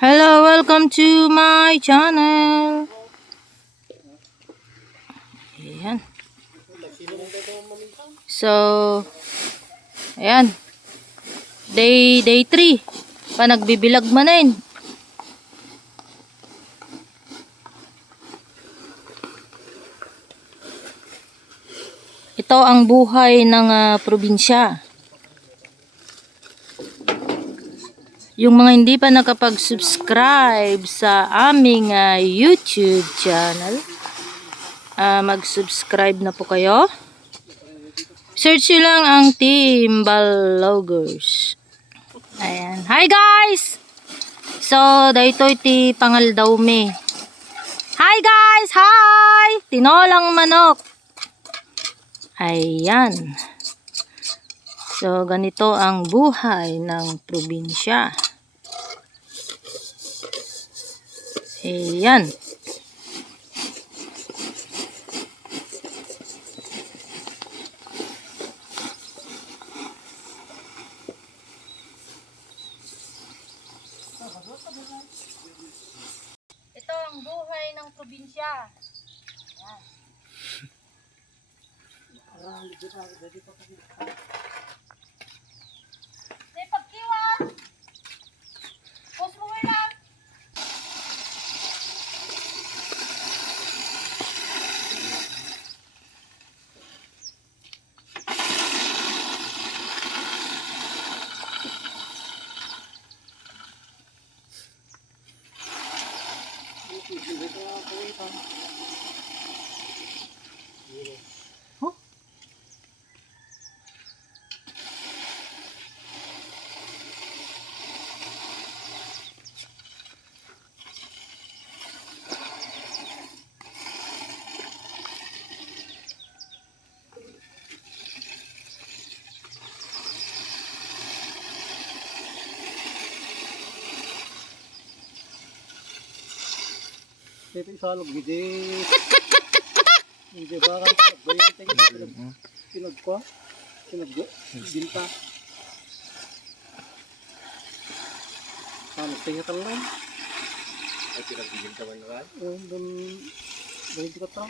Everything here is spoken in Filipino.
Hello, welcome to my channel. Ayan. So, ayan. Day 3. Pa nagbibilag manin. Ito ang buhay ng probinsya. Yung mga hindi pa nakapag-subscribe sa aming YouTube channel, mag-subscribe na po kayo. Search nyo lang ang Team Balogers. Ayan. Hi guys! So, dahito iti pangal daw me. Hi guys! Hi! Tinolang manok. Ayan. So, ganito ang buhay ng probinsya. Ayan. Ito ang buhay ng probinsya. Ayan. May pagkiwan! Pos mo lang! Huh? Ito isalog gidi. Hindi ba kan pinagbayin pinagkwa pinaggo binta. Ano tingnan ka lang? Ay pinagbibinta man ran. Doon ko ta.